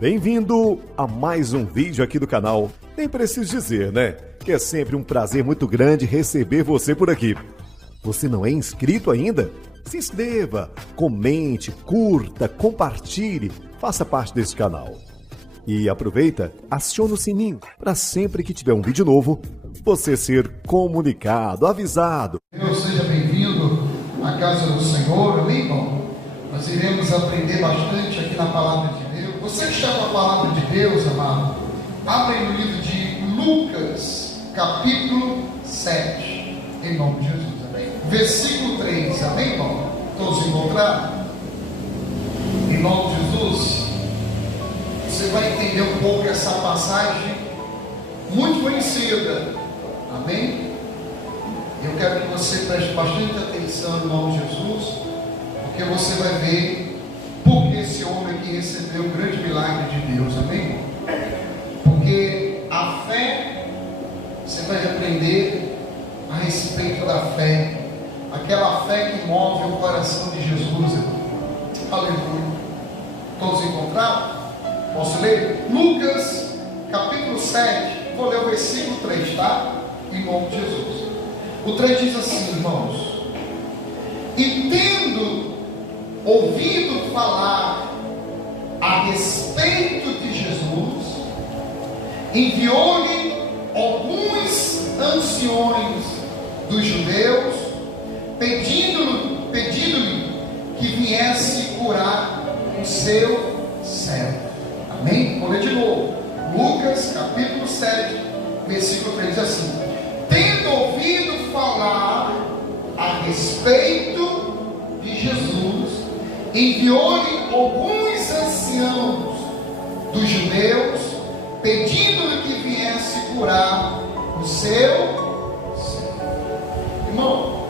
Bem-vindo a mais um vídeo aqui do canal. Nem preciso dizer, né? Que é sempre um prazer muito grande receber você por aqui. Você não é inscrito ainda? Se inscreva, comente, curta, compartilhe, faça parte desse canal. E aproveita, aciona o sininho para sempre que tiver um vídeo novo, você ser comunicado, avisado. Seja bem-vindo à casa do Senhor, amém, irmão? Nós iremos aprender bastante aqui na palavra de Deus. Você que está com a palavra de Deus, amado, abre no livro de Lucas, capítulo 7, em nome de Jesus, amém? Versículo 3, amém, irmão? Todos encontraram? Em nome de Jesus, você vai entender um pouco essa passagem muito conhecida, amém? Eu quero que você preste bastante atenção em nome de Jesus, porque você vai ver porque esse homem aqui recebeu um grande milagre de Deus, amém? Porque a fé, você vai aprender a respeito da fé, aquela fé que move o coração de Jesus, aleluia. Todos encontraram? Posso ler? Lucas, capítulo 7, vou ler o versículo 3, tá? Em nome de Jesus. O 3 diz assim, irmãos: e tendo ouvido falar a respeito de Jesus, enviou-lhe alguns anciões dos judeus, pedindo-lhe que viesse curar o seu servo. Amém? Vou ler de novo. Lucas capítulo 7, versículo 3 diz assim: tendo ouvido falar a respeito de Jesus, enviou-lhe alguns anciãos dos judeus, pedindo-lhe que viesse curar o seu servo. Irmão,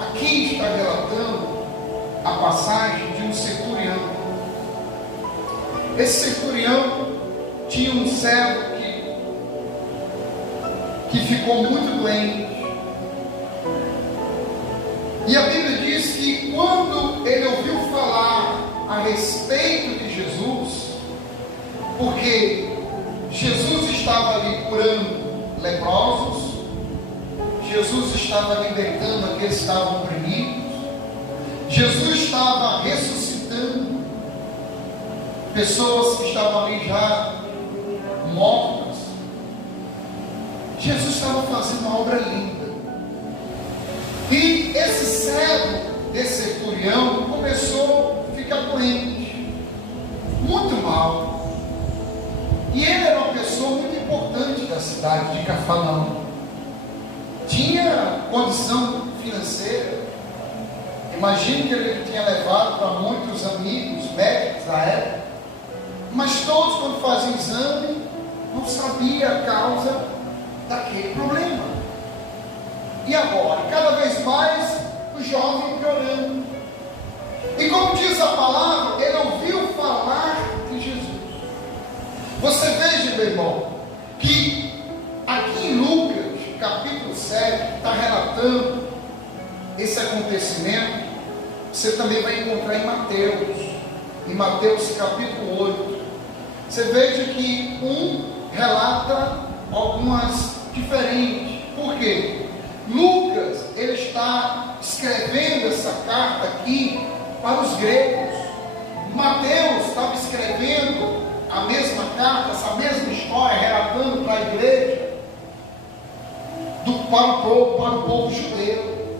aqui está relatando a passagem de um centurião. Esse centurião tinha um servo que ficou muito doente. E a Bíblia diz que quando ele ouviu falar a respeito de Jesus, porque Jesus estava ali curando leprosos, Jesus estava libertando aqueles que estavam oprimidos, Jesus estava ressuscitando pessoas que estavam ali já mortas. Jesus estava fazendo uma obra linda. E esse servo desse centurião começou a ficar doente, muito mal. E ele era uma pessoa muito importante da cidade de Cafarnaum. Tinha condição financeira. Imagino que ele tinha levado para muitos amigos, médicos da época. Mas todos, quando faziam exame, não sabiam a causa daquele problema. E agora, cada vez mais, o jovem piorando. E como diz a palavra, ele ouviu falar de Jesus. Você veja, meu irmão, que aqui em Lucas, capítulo 7, está relatando esse acontecimento. Você também vai encontrar em Mateus capítulo 8. Você veja que relata algumas diferentes. Por quê? Lucas, ele está escrevendo essa carta aqui para os gregos. Mateus estava escrevendo a mesma carta, essa mesma história, relatando para a igreja, para o povo judeu.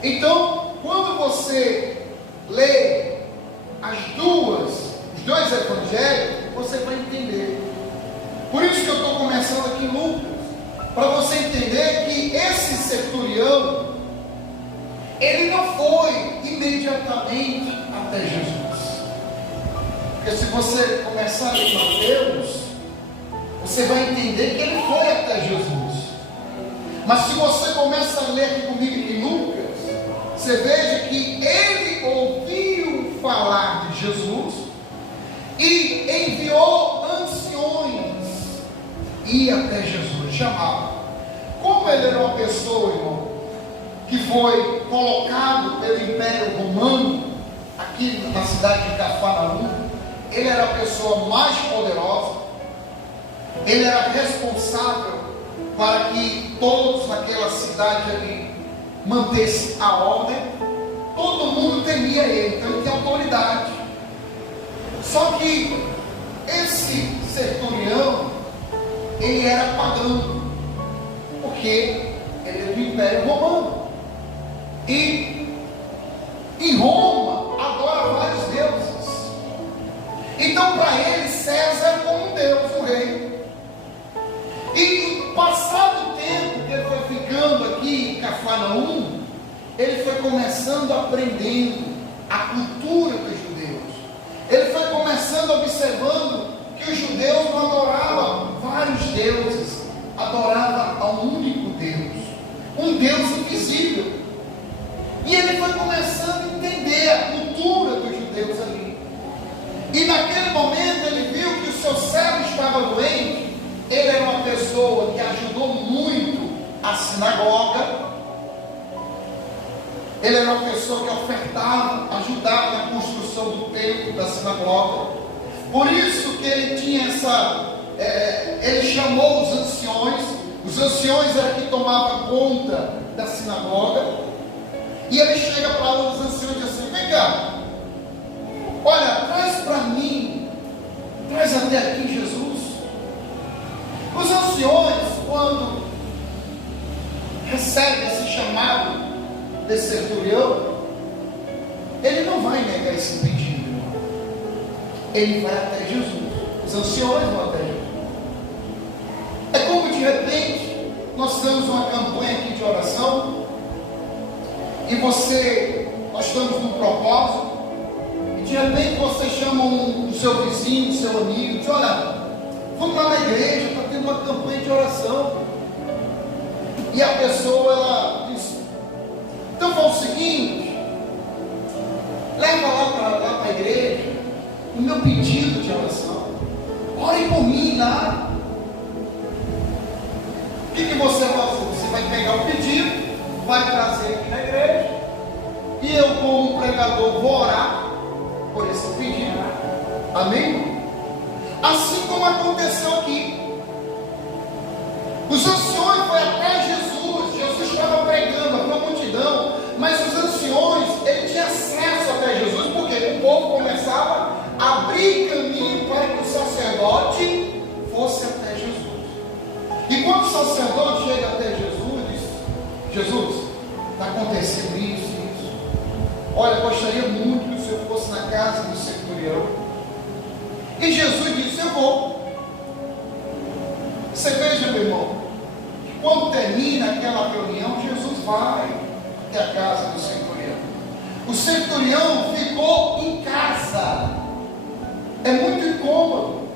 Então, quando você lê os dois evangelhos, você vai entender. Por isso que eu estou começando aqui em Lucas, para você entender que esse centurião, ele não foi imediatamente até Jesus. Porque se você começar a ler Mateus, você vai entender que ele foi até Jesus. Mas se você começa a ler aqui comigo em Lucas, você veja que ele ouviu falar de Jesus e enviou anciões ir até Jesus, chamá-lo. Como ele era uma pessoa, irmão, que foi colocado pelo Império Romano aqui na cidade de Cafarnaum, ele era a pessoa mais poderosa, ele era responsável para que todos naquela cidade ali mantessem a ordem. Todo mundo temia ele, então ele tinha autoridade. Só que esse centurião, ele era pagão, porque ele é do Império Romano, e em Roma adora vários deuses. Então para ele César é como um deus, um rei. E passado o tempo que ele foi ficando aqui em Cafarnaum, ele foi começando aprendendo a cultura dos judeus. Ele foi começando observando que os judeus não adoravam vários deuses, adoravam a um único Deus, um Deus invisível. E ele foi começando a entender a cultura dos judeus ali. E naquele momento ele viu que o seu servo estava doente. Ele era uma pessoa que ajudou muito a sinagoga. Ele era uma pessoa que ofertava, ajudava na construção do templo, da sinagoga. Por isso que ele tinha ele chamou os anciões. Os anciões eram que tomavam conta da sinagoga. E ele chega para os anciões e diz assim: vem cá, olha, traz para mim, traz até aqui Jesus. Os anciões, quando recebem esse chamado desse centurião, ele não vai negar esse pedido, irmão. Ele vai até Jesus. Os anciões vão até Jesus. É como de repente nós temos uma campanha aqui de oração, e nós estamos num propósito, e de repente você chama o seu vizinho, o seu amigo, diz: olha, vamos lá na igreja, está tendo uma campanha de oração. E a pessoa, ela diz: então faz o seguinte, leva lá para a igreja o meu pedido de oração, ore por mim lá. O que você vai fazer? Você vai pegar o pedido, vai trazer aqui na igreja, e eu, como pregador, vou orar por esse pedido. Amém? Assim como aconteceu aqui. Os anciões foram até Jesus. Jesus estava pregando para a multidão, mas os anciões, ele tinha acesso até Jesus, porque o povo começava a abrir caminho para que o sacerdote fosse até Jesus. E quando o sacerdote chega até Jesus, diz: Jesus, está acontecendo isso. Olha, gostaria muito que o senhor fosse na casa do centurião. E Jesus disse: eu vou. Você veja, meu irmão, que quando termina aquela reunião, Jesus vai até a casa do centurião. O centurião ficou em casa. É muito incômodo.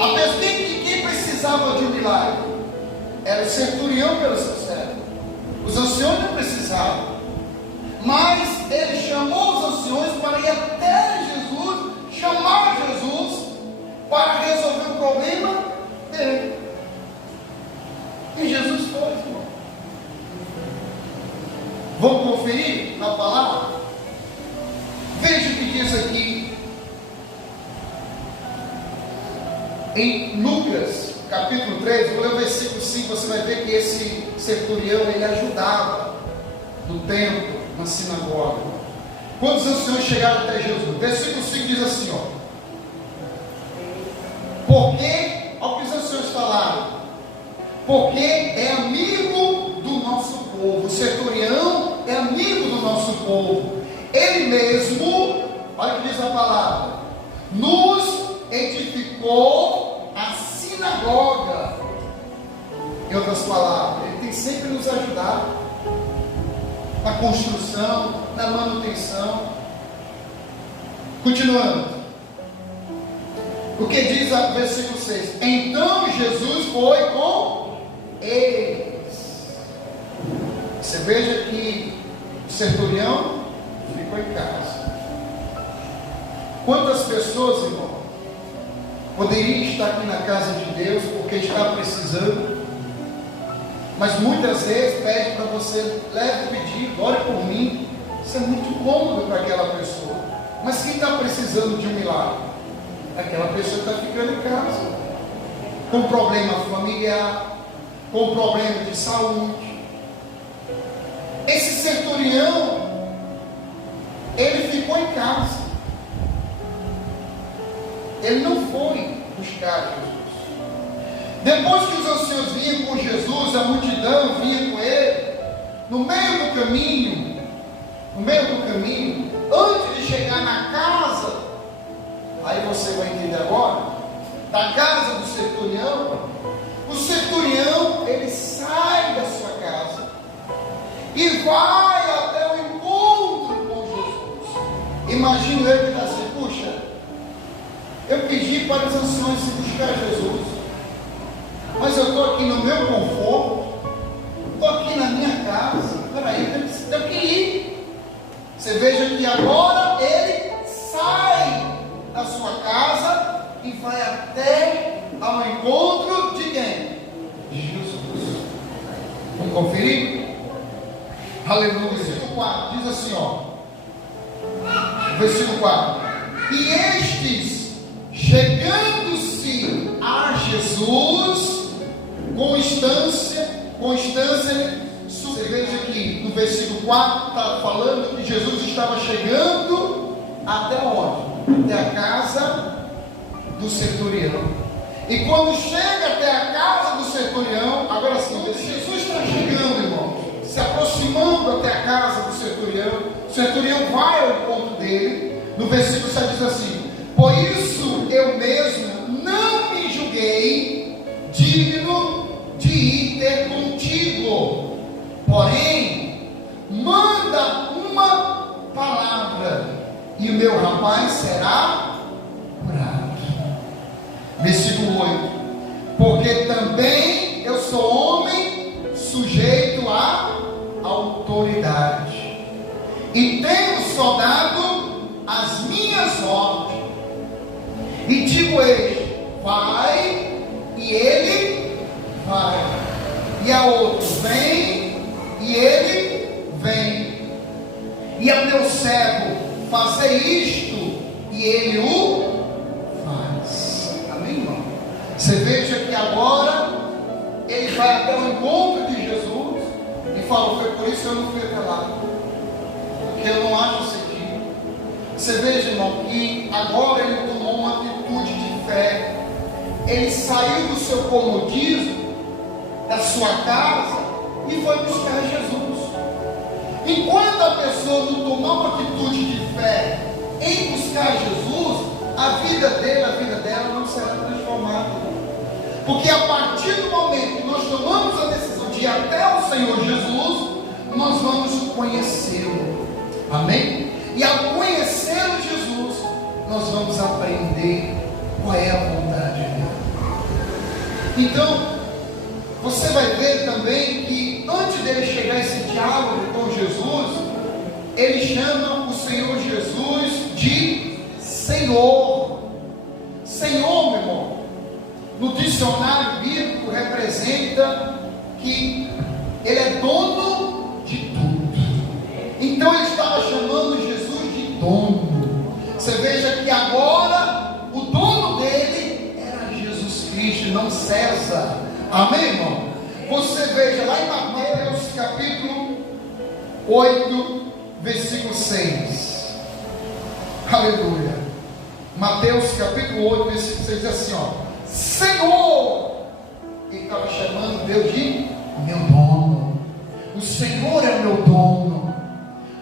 A pessoa, quem precisava de um milagre? Era o centurião pelo seu servo. Os anciões não precisavam. Mas ele chamou os anciões para ir até Jesus, chamar Jesus para resolver o problema dele. E Jesus foi, irmão. Vamos conferir na palavra? Veja o que diz aqui em Lucas capítulo 3, vou ler o versículo 5. Você vai ver que esse centurião, ele ajudava no templo, na sinagoga. Quando os anciões chegaram até Jesus, versículo 5 diz assim, porque, olha o que os anciões falaram: porque é amigo do nosso povo. O centurião é amigo do nosso povo. Ele mesmo, olha o que diz a palavra, nos edificou a sinagoga. Em outras palavras, ele tem sempre nos ajudado na construção, na manutenção. Continuando, o que diz o versículo 6: então Jesus foi com eles. Você veja que o centurião ficou em casa. Quantas pessoas, irmão, poderiam estar aqui na casa de Deus porque está precisando, mas muitas vezes pede para você: leve o pedido, ore por mim. Isso é muito cômodo para aquela pessoa. Mas quem está precisando de um milagre? Aquela pessoa está ficando em casa, com problema familiar, com problema de saúde. Esse centurião, ele ficou em casa. Ele não foi buscar Jesus. Depois que os anciãos vinham com Jesus, a multidão vinha com ele, no meio do caminho, antes de chegar na casa, aí você vai entender agora, da casa do centurião, o centurião, ele sai da sua casa e vai até o encontro com Jesus. Imagino ele que assim, puxa, eu pedi para os anciões se buscar Jesus, mas eu estou aqui no meu conforto, estou aqui na minha casa, peraí, eu queria ir. Você veja que agora ele sai da sua casa e vai até ao encontro de quem? De Jesus. Vamos conferir? Aleluia. Versículo 4 diz assim, ó. Versículo 4. E estes, chegando-se a Jesus, com instância, você veja que no versículo 4 está falando que Jesus estava chegando até onde? Até a casa do centurião. E quando chega até a casa do centurião, agora sim, Jesus está chegando, irmão, se aproximando até a casa do centurião. O centurião vai ao encontro dele. No versículo 7 diz assim: por isso eu mesmo não me julguei digno de ir ter contigo, porém manda uma palavra e o meu rapaz será curado. Versículo 8: porque também eu sou homem sujeito à autoridade e tenho soldado as minhas ordens, e digo ele, vai, e ele vai, e a outro, vem, e ele vem, e ao meu servo, fazer isto, e ele o faz. Amém, irmão? Você veja que agora ele vai até o encontro de Jesus e fala: foi por isso que eu não fui até lá, porque eu não acho sentido. Você veja, irmão, que agora ele tomou uma atitude de fé. Ele saiu do seu comodismo, da sua casa, e foi buscar Jesus. Enquanto a pessoa não tomar uma atitude de fé em buscar Jesus, a vida dele, a vida dela não será transformada. Porque a partir do momento que nós tomamos a decisão de ir até o Senhor Jesus, nós vamos conhecê-lo. Amém? E ao conhecê-lo, Jesus, nós vamos aprender qual é a vontade dele. Então, você vai ver também que antes dele chegar a esse diálogo com Jesus, ele chama o Senhor Jesus de Senhor. Senhor, meu irmão, no dicionário bíblico representa que ele é dono de tudo. Então ele estava chamando Jesus de dono. Você veja que agora o dono dele era Jesus Cristo, não César. Amém, irmão? Você veja lá em Mateus capítulo 8, versículo 6. Aleluia. Mateus capítulo 8, versículo 6 diz assim, ó: Senhor, ele estava chamando Deus de meu dono. O Senhor é o meu dono.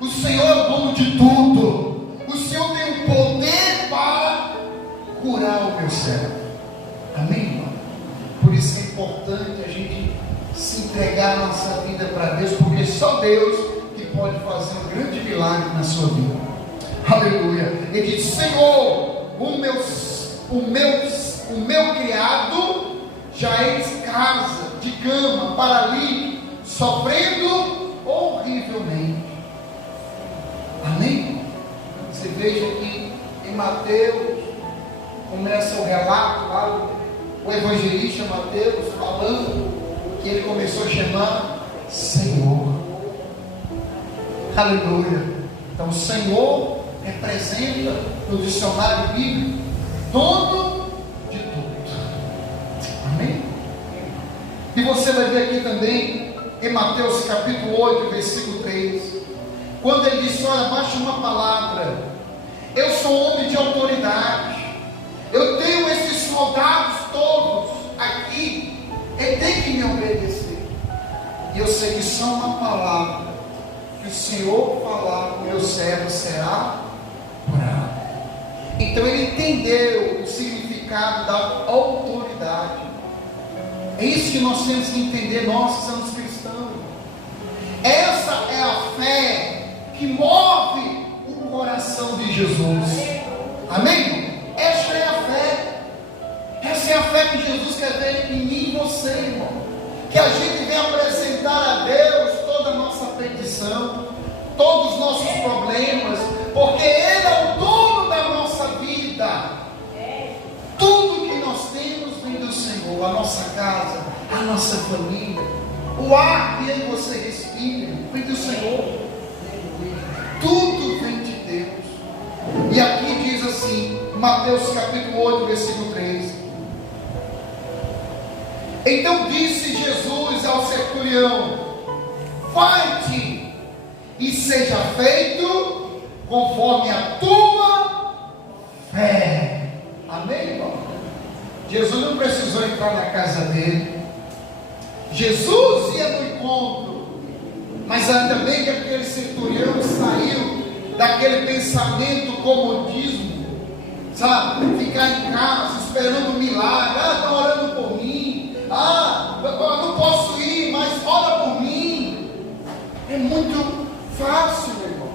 O Senhor é o dono de tudo. O Senhor tem o poder para curar o meu servo. Amém, irmão? Por isso é importante a gente se entregar a nossa vida para Deus, porque só Deus que pode fazer um grande milagre na sua vida. Aleluia. Ele diz: Senhor, o meu criado já é em casa, de cama, paralítico, sofrendo horrivelmente. Amém? Você veja que em Mateus começa o relato lá, o evangelista Mateus falando que ele começou a chamar Senhor. Aleluia. Então o Senhor representa no dicionário bíblico dono de tudo. Amém? E você vai ver aqui também, em Mateus capítulo 8, versículo 3, quando ele disse: olha, baixa uma palavra, eu sou homem de autoridade, eu tenho esses soldados todos aqui, ele tem que me obedecer, e eu sei que só uma palavra que o Senhor falar, o meu servo será curado. Então ele entendeu o significado da autoridade. É isso que nós temos que entender, nós que somos cristãos. Essa é a fé que move o coração de Jesus. Amém? Essa é a fé. Essa é a fé que Jesus quer ver em mim e em você, irmão. Que a gente venha apresentar a Deus toda a nossa petição, todos os nossos problemas, porque Ele é o dono da nossa vida. Tudo que nós temos vem do Senhor, a nossa casa, a nossa família, o ar que eu e você respira vem do Senhor. Tudo vem de Deus. E aqui diz assim, Mateus capítulo 8, versículo 3: então disse Jesus ao centurião: vai-te e seja feito conforme a tua fé. Amém, irmão? Jesus não precisou entrar na casa dele. Jesus ia no encontro, mas ainda bem que aquele centurião saiu daquele pensamento comodismo, sabe? Ficar em casa esperando um milagre. Estão orando por mim. Eu não posso ir, mas ora por mim. É muito fácil, meu irmão.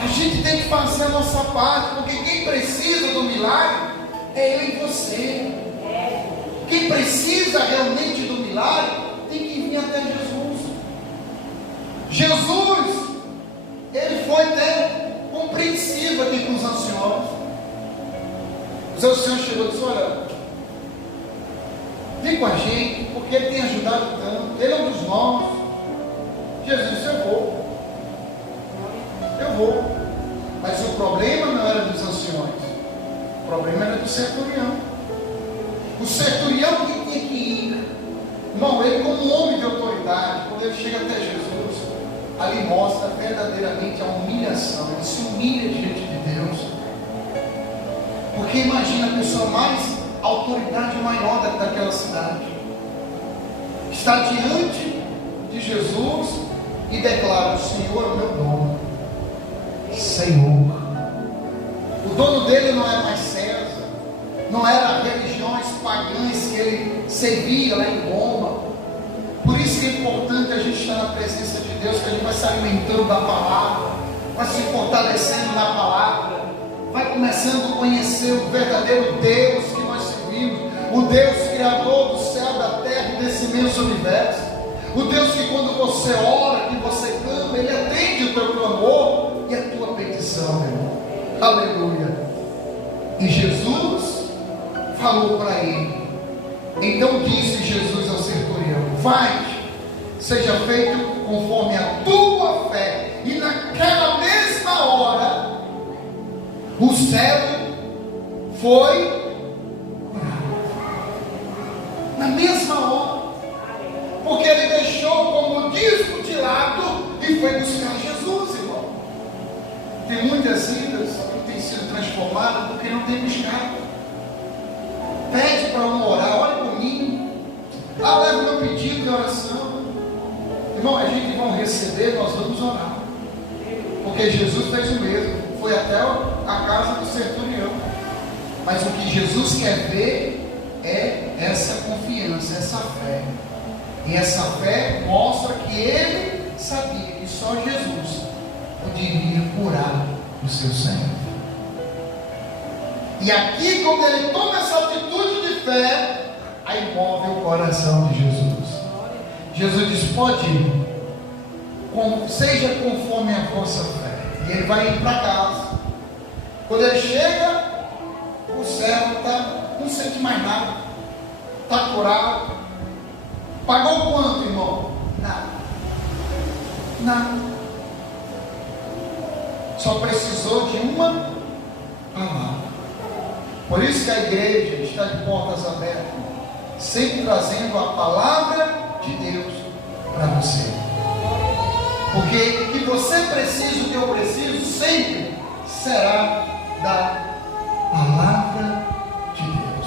A gente tem que fazer a nossa parte, porque quem precisa do milagre é eu e você. Quem precisa realmente do milagre tem que vir até Jesus. Jesus, ele foi até compreensivo aqui com os anciões. Os anciões chegou e disse: olha, vem com a gente, porque ele tem ajudado tanto, ele é um dos nossos. Jesus disse: eu vou. Mas o problema não era dos anciões, o problema era do centurião. O centurião que tinha que ir, irmão, ele como homem de autoridade, quando ele chega até Jesus, ali mostra verdadeiramente a humilhação. Ele se humilha diante de Deus, porque imagina a pessoa mais, a autoridade maior daquela cidade, está diante de Jesus e declara: o Senhor é o meu dono. Senhor. O dono dele não é mais César, não era religiões pagãs que ele servia lá em Roma. Por isso que é importante a gente estar na presença de Deus, que a gente vai se alimentando da palavra, vai se fortalecendo na palavra, vai começando a conhecer o verdadeiro Deus que nós servimos, o Deus criador do céu, da terra e desse imenso universo, o Deus que quando você ora, que você clama, Ele atende o teu clamor e a tua petição, meu irmão. Aleluia. E Jesus falou para ele. Então disse Jesus ao centurião: vai, seja feito conforme a tua fé. E naquela mesma hora o servo foi curado. Na mesma hora. Porque ele deixou o comodismo de lado e foi buscar Jesus, irmão. Tem muitas vidas que têm sido transformadas porque não tem buscado. Pede para um orar: olha por mim, leva meu pedido de oração. Irmão, a gente vai receber, nós vamos orar, porque Jesus fez o mesmo, foi até a casa do centurião. Mas o que Jesus quer ver é essa confiança, essa fé. E essa fé mostra que ele sabia que só Jesus poderia curar o seu servo. E aqui, quando ele toma essa atitude de fé, aí move o coração de Jesus. Jesus diz: pode ir, seja conforme a vossa fé. E ele vai ir para casa. Quando ele chega, o servo não sente mais nada, está curado. Pagou quanto, irmão? Nada. Só precisou de uma palavra. Por isso que a igreja está de portas abertas, sempre trazendo a palavra de Deus para você. Porque o que você precisa, o que eu preciso, sempre será da palavra de Deus.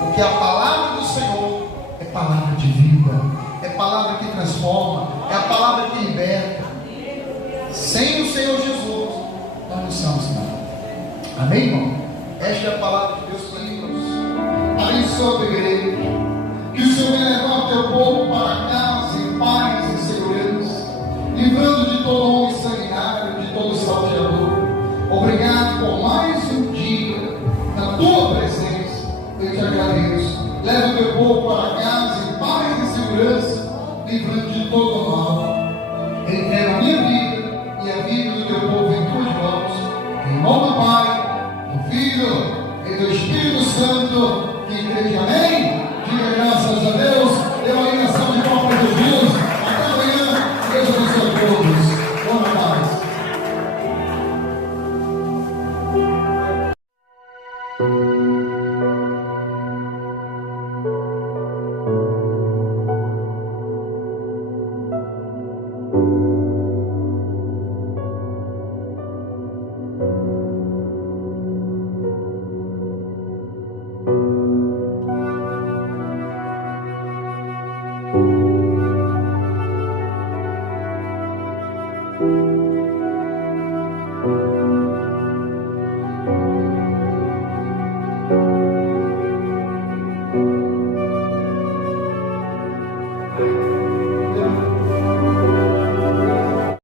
Porque a palavra do Senhor é palavra de vida, é palavra que transforma, é a palavra que liberta. Sem o Senhor Jesus, nós não somos nada. Amém, irmão? Esta é a palavra de Deus para nós. Abençoa a tua igreja. Que o Senhor venha levar o teu povo para casa em paz e segurança, livrando de todo homem sanguinário, de todo salteador. Obrigado por mais um dia na tua presença. Eu te agradeço. Leva o teu povo para casa em paz e segurança, livrando de todo mal. Entrega a minha vida e a vida do teu povo em tuas mãos. Em nome do Pai, do Filho e do Espírito Santo. Que igreja, amém? Diga graças a Deus. Dê uma ligação de palmas para Jesus. Até amanhã. Deus abençoe a todos. Boa paz.